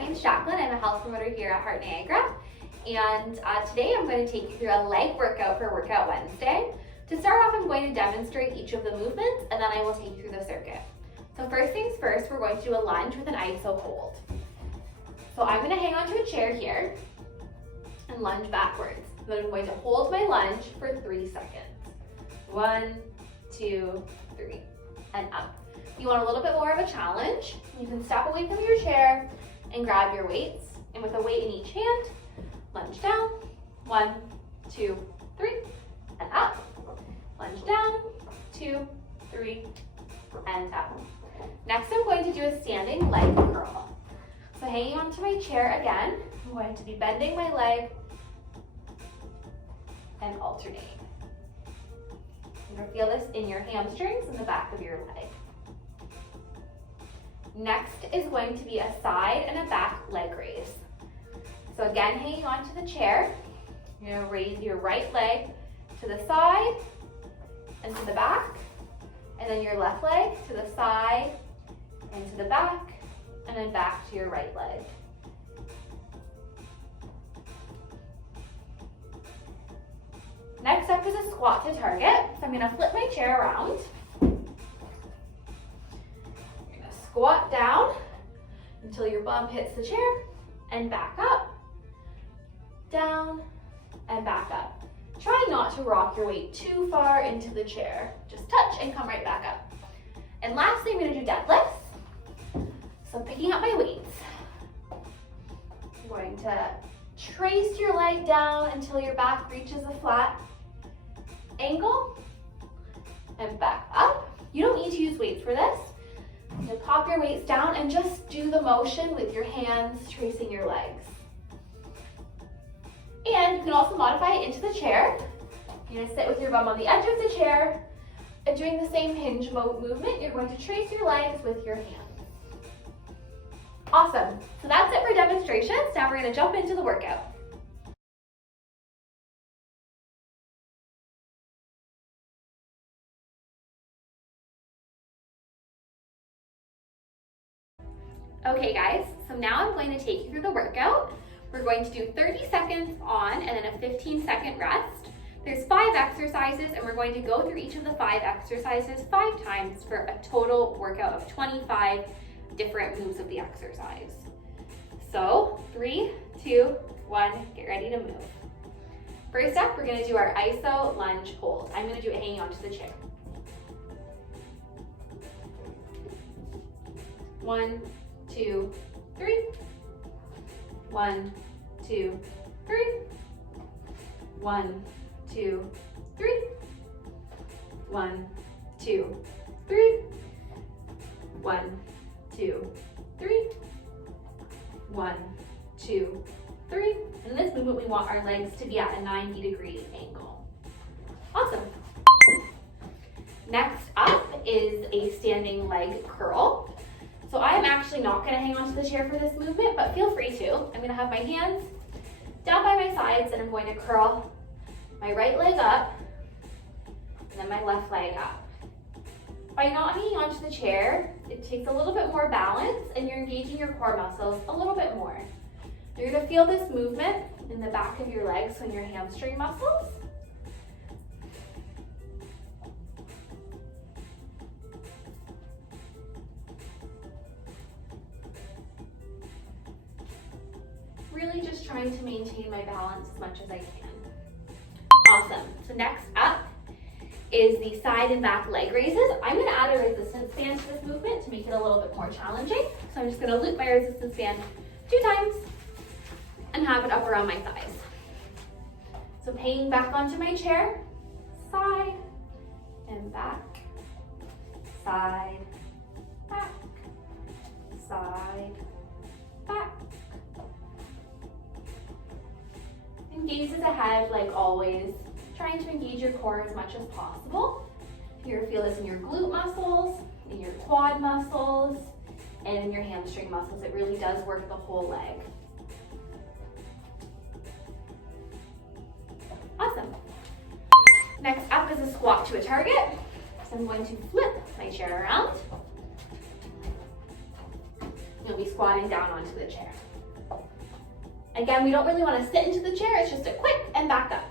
name's Jacqueline. I'm a health promoter here at Heart Niagara. And today I'm going to take you through a leg workout for Workout Wednesday. To start off, I'm going to demonstrate each of the movements and then I will take you through the circuit. So first things first, we're going to do a lunge with an ISO hold. So I'm going to hang onto a chair here and lunge backwards. Then I'm going to hold my lunge for 3 seconds. 1, 2, 3, and up. If you want a little bit more of a challenge, you can step away from your chair and grab your weights. And with a weight in each hand, lunge down. 1, 2, 3, and up. Lunge down. 2, 3, and up. Next, I'm going to do a standing leg curl. So hanging onto my chair again, I'm going to be bending my leg and alternating. You're going to feel this in your hamstrings and the back of your leg. Next is going to be a side and a back leg raise. So again, hanging onto the chair, you're going to raise your right leg to the side and to the back, and then your left leg to the side and to the back, and then back to your right leg. Next up is a squat to target. So I'm going to flip my chair around. Squat down until your bum hits the chair and back up, down and back up. Try not to rock your weight too far into the chair. Just touch and come right back up. And lastly, I'm going to do deadlifts. So picking up my weights. I'm going to trace your leg down until your back reaches a flat angle and back up. You don't need to use weights for this. You pop your weights down and just do the motion with your hands tracing your legs. And you can also modify it into the chair. You're going to sit with your bum on the edge of the chair and doing the same hinge movement, you're going to trace your legs with your hands. Awesome. So that's it for demonstrations. Now we're going to jump into the workout. Okay guys, so now I'm going to take you through the workout. We're going to do 30 seconds on and then a 15-second rest. There's 5 exercises and we're going to go through each of the 5 exercises 5 times for a total workout of 25 different moves of the exercise. So 3, 2, 1, get ready to move. First up, we're going to do our ISO lunge hold. I'm going to do it hanging onto the chair. 1, 2, 3. 1, 2, 3. 1, 2, 3. 1, 2, 3. 1, 2, 3. 1, 2, 3. In this movement, we want our legs to be at a 90-degree angle. Awesome. Next up is a standing leg curl. So I am actually not going to hang onto the chair for this movement, but feel free to. I'm going to have my hands down by my sides and I'm going to curl my right leg up and then my left leg up. By not hanging onto the chair, it takes a little bit more balance and you're engaging your core muscles a little bit more. You're going to feel this movement in the back of your legs and your hamstring muscles. Really just trying to maintain my balance as much as I can. Awesome. So next up is the side and back leg raises. I'm going to add a resistance band to this movement to make it a little bit more challenging. So I'm just going to loop my resistance band 2 times and have it up around my thighs. So hanging back onto my chair, side and back, side, back, side, back. Gaze is ahead like always, trying to engage your core as much as possible. You're gonna feel this in your glute muscles, in your quad muscles, and in your hamstring muscles. It really does work the whole leg. Awesome. Next up is a squat to a target. So I'm going to flip my chair around. You'll be squatting down onto the chair. Again, we don't really want to sit into the chair, it's just a quick and back up.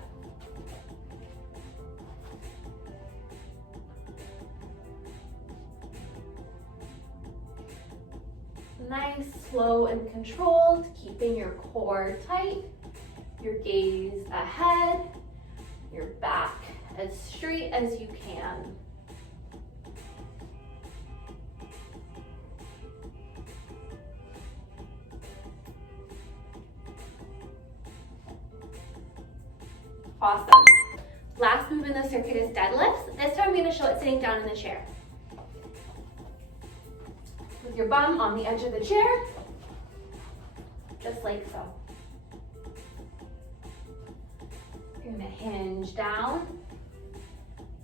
Nice, slow and controlled, keeping your core tight, your gaze ahead, your back as straight as you can. Awesome. Last move in the circuit is deadlifts. This time I'm going to show it sitting down in the chair. With your bum on the edge of the chair, just like so. You're going to hinge down.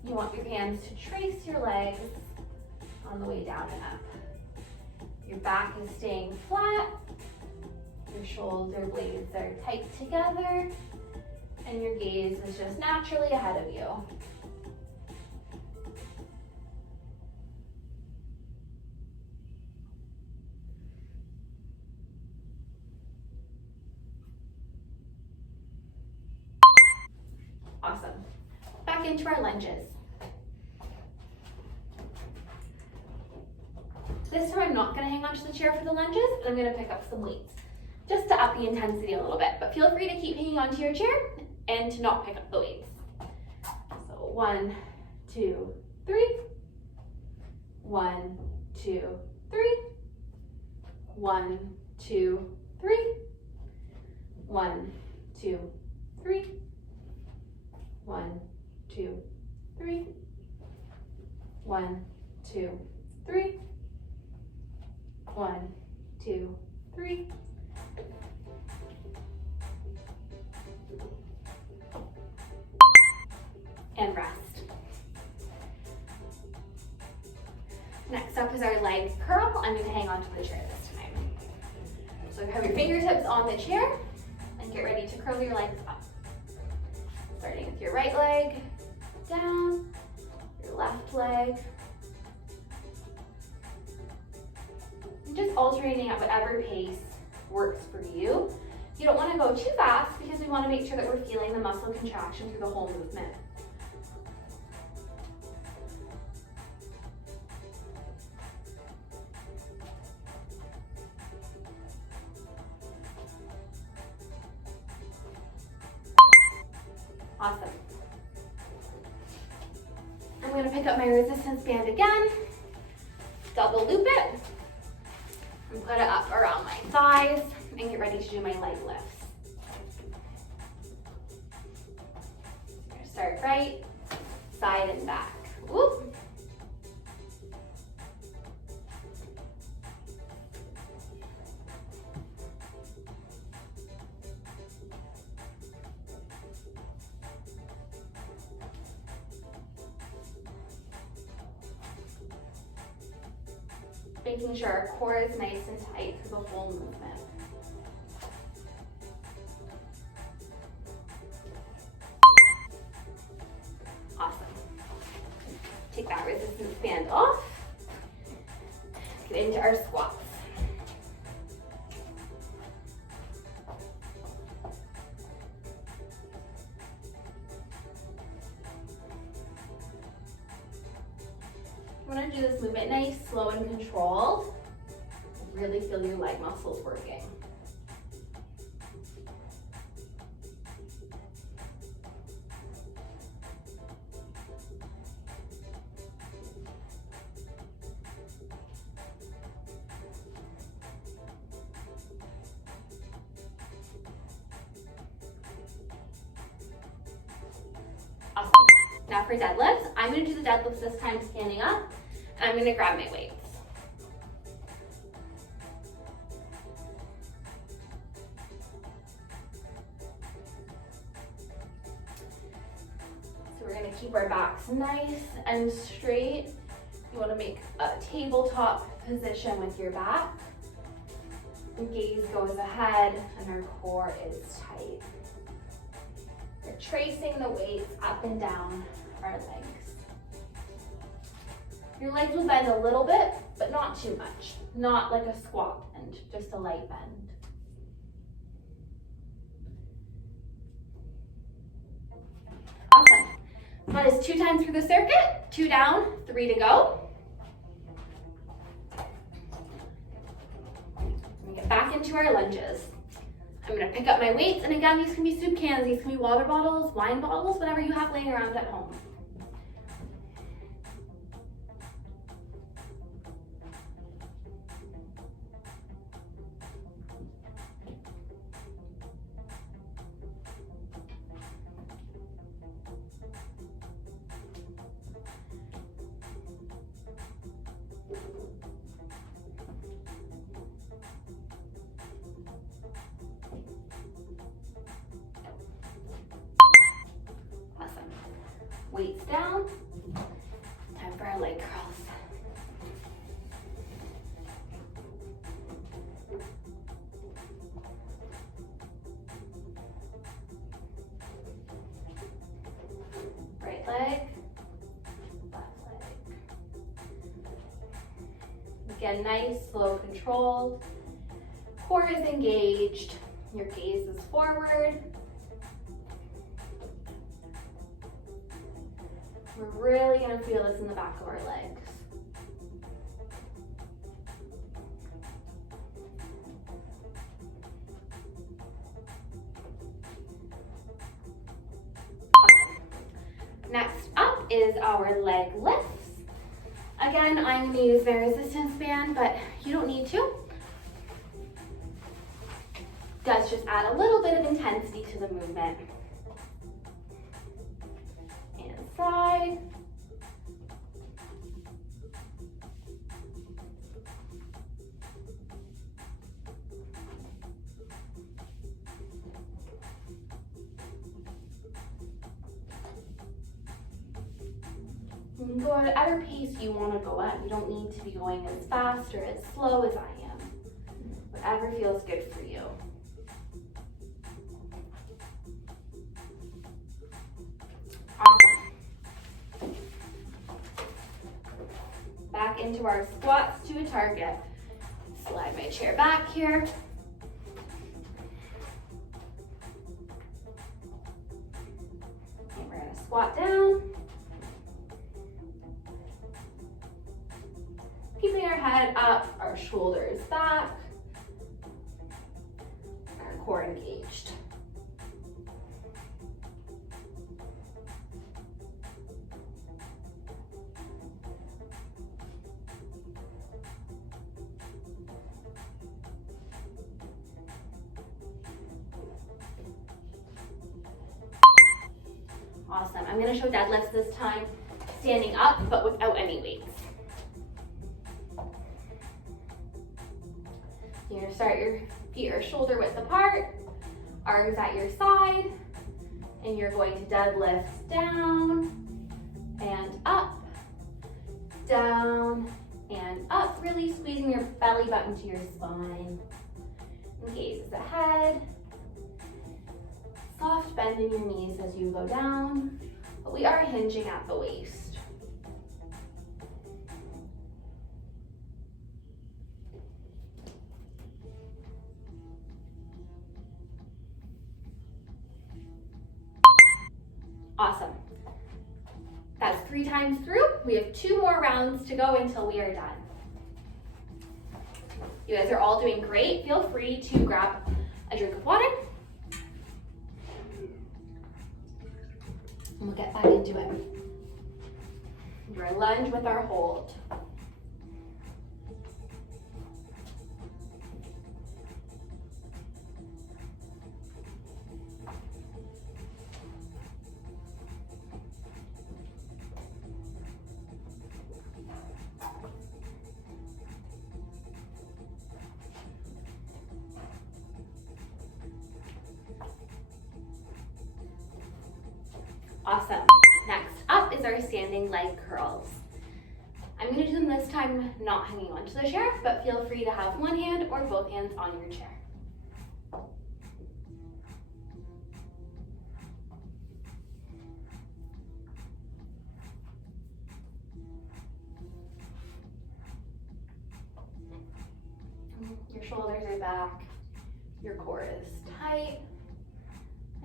You want your hands to trace your legs on the way down and up. Your back is staying flat. Your shoulder blades are tight together. And your gaze is just naturally ahead of you. Awesome. Back into our lunges. This time I'm not going to hang onto the chair for the lunges, but I'm going to pick up some weights just to up the intensity a little bit. But feel free to keep hanging onto your chair and to not pick up the weights. So 1, 2, 3. 1, 2, 3. 1, 2, 3. 1, 2, 3. 1, 2, 3. 1, 2, 3. 1, 2, 3. And rest. Next up is our leg curl. I'm going to hang onto the chair this time. So have your fingertips on the chair and get ready to curl your legs up. Starting with your right leg down, your left leg. And just alternating at whatever pace works for you. You don't want to go too fast because we want to make sure that we're feeling the muscle contraction through the whole movement. Awesome. I'm going to pick up my resistance band again, double loop it, and put it up around my thighs, and get ready to do my leg lifts. I'm going to start right, side and back. Whoop. Making sure our core is nice and tight through the whole movement. Awesome. Take that resistance band off. Get into our squats. You want to do this movement nice, slow, and controlled. Really feel your leg muscles working. Awesome. Now for deadlifts, I'm going to do the deadlifts this time standing up, and I'm going to grab my weights. So we're going to keep our backs nice and straight. You want to make a tabletop position with your back. Your gaze goes ahead and our core is tight. We're tracing the weights up and down our legs. Your legs will bend a little bit, but not too much. Not like a squat bend, just a light bend. Awesome. That is 2 times through the circuit, 2 down, 3 to go. And get back into our lunges. I'm gonna pick up my weights, and again, these can be soup cans, these can be water bottles, wine bottles, whatever you have laying around at home. Weights down. Time for our leg curls. Right leg, left leg. Again, nice, slow, controlled. Core is engaged. Your gaze is forward. We're really gonna feel this in the back of our legs. Awesome. Next up is our leg lifts. Again, I'm gonna use my resistance band, but you don't need to. Does just add a little bit of intensity to the movement. Side. You can go at whatever pace you want to go at. You don't need to be going as fast or as slow as I am. Whatever feels good for you. Awesome. Back into our squats to a target. Slide my chair back here. And we're gonna squat down. Keeping our head up, our shoulders back, our core engaged. Awesome. I'm going to show deadlifts this time, standing up, but without any weights. You're going to start your feet are shoulder width apart, arms at your side, and you're going to deadlift down and up, down and up, really squeezing your belly button to your spine. Gaze ahead. Soft bend in your knees as you go down, but we are hinging at the waist. Awesome. That's 3 times through. We have 2 more rounds to go until we are done. You guys are all doing great. Feel free to grab a drink of water. And we'll get back into it. Your lunge with our hold. Awesome. Next up is our standing leg curls. I'm going to do them this time not hanging onto the chair, but feel free to have one hand or both hands on your chair. Your shoulders are back, your core is tight,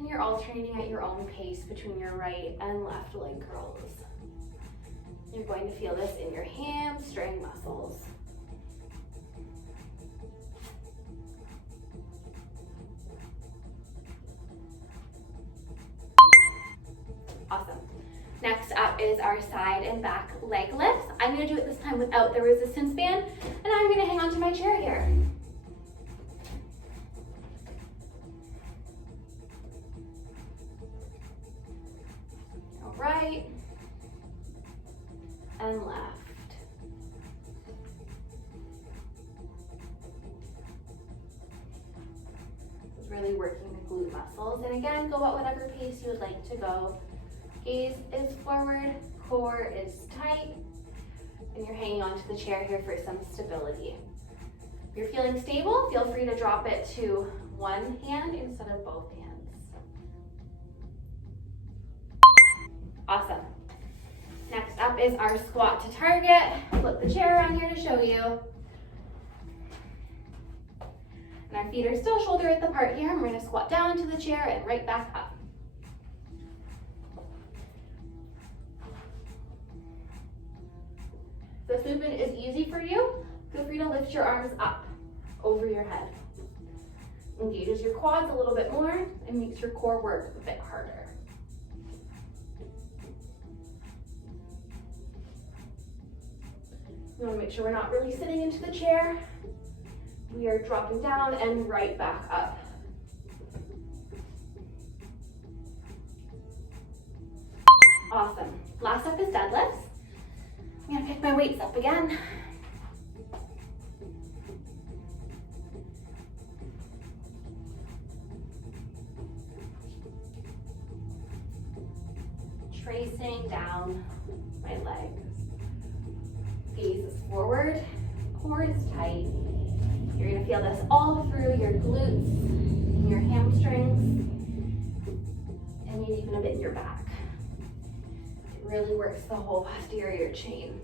And you're alternating at your own pace between your right and left leg curls. You're going to feel this in your hamstring muscles. Awesome. Next up is our side and back leg lifts. I'm going to do it this time without the resistance band, and I'm going to hang on to my chair here. Right and left. This is really working the glute muscles. And again, go at whatever pace you would like to go. Gaze is forward, core is tight, and you're hanging onto the chair here for some stability. If you're feeling stable, feel free to drop it to one hand instead of both hands. Awesome. Next up is our squat to target. Flip the chair around here to show you. And our feet are still shoulder width apart here. And we're going to squat down to the chair and right back up. If this movement is easy for you, feel free to lift your arms up over your head. Engages your quads a little bit more and makes your core work a bit harder. You want to make sure we're not really sitting into the chair. We are dropping down and right back up. Awesome. Last up is deadlifts. I'm going to pick my weights up again. Tracing down my legs. Gaze is forward, core is tight. You're going to feel this all through your glutes, and your hamstrings, and maybe even a bit in your back. It really works the whole posterior chain.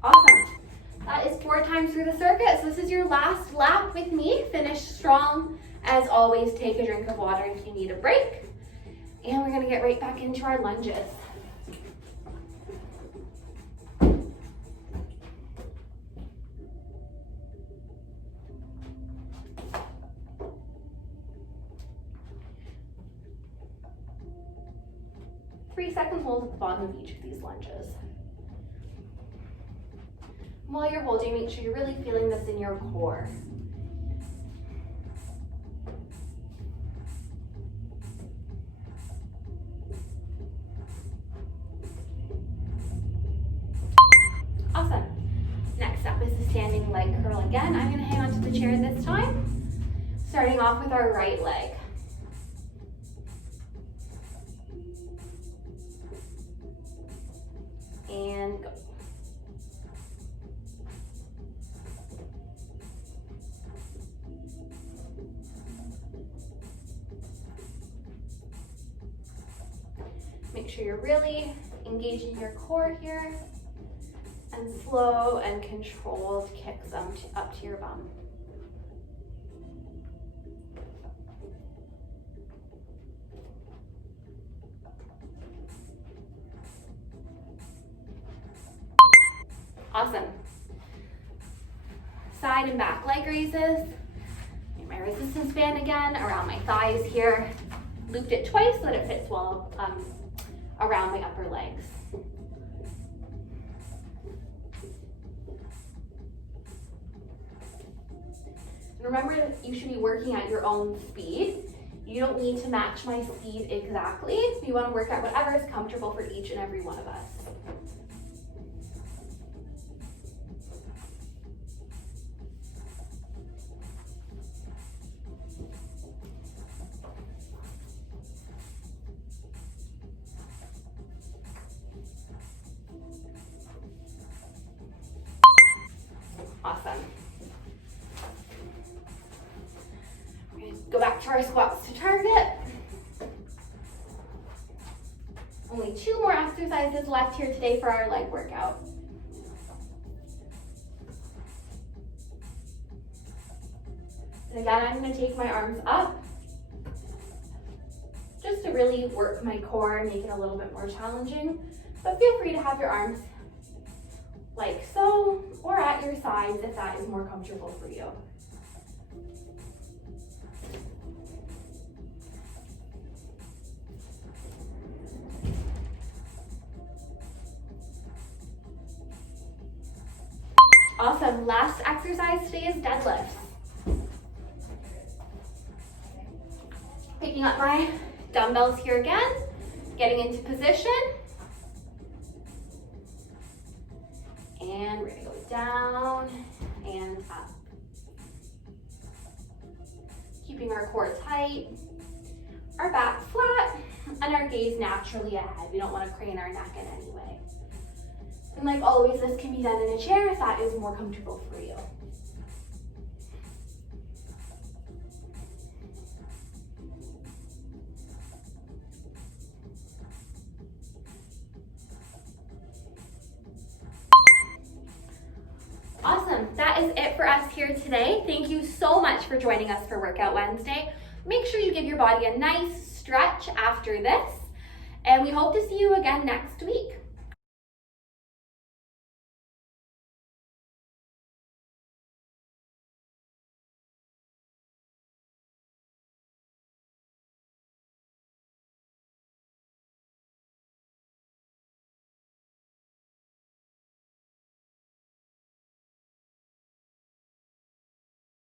Awesome. That is 4 times through the circuit. So this is your last lap with me. Finish strong. As always, take a drink of water if you need a break. And we're going to get right back into our lunges. Three-second hold at the bottom of each of these lunges. While you're holding, make sure you're really feeling this in your core. Awesome. Next up is the standing leg curl again. I'm going to hang onto the chair this time, starting off with our right leg. And go. Make sure you're really engaging your core here, and slow and controlled kicks them up to your bum. Awesome. Side and back leg raises. Get my resistance band again around my thighs here. Looped it twice so that it fits well around my upper legs. And remember that you should be working at your own speed. You don't need to match my speed exactly. You want to work at whatever is comfortable for each and every one of us. Awesome. We're going to go back to our squats to target. Only 2 more exercises left here today for our leg workout. And again, I'm going to take my arms up just to really work my core and make it a little bit more challenging. But feel free to have your arms like so, or at your sides if that is more comfortable for you. Awesome, last exercise today is deadlifts. Picking up my dumbbells here again, getting into position. And we're gonna go down and up. Keeping our core tight, our back flat, and our gaze naturally ahead. We don't wanna crane our neck in any way. And like always, this can be done in a chair if that is more comfortable for you. Awesome, that is it for us here today. Thank you so much for joining us for Workout Wednesday. Make sure you give your body a nice stretch after this, and we hope to see you again next week.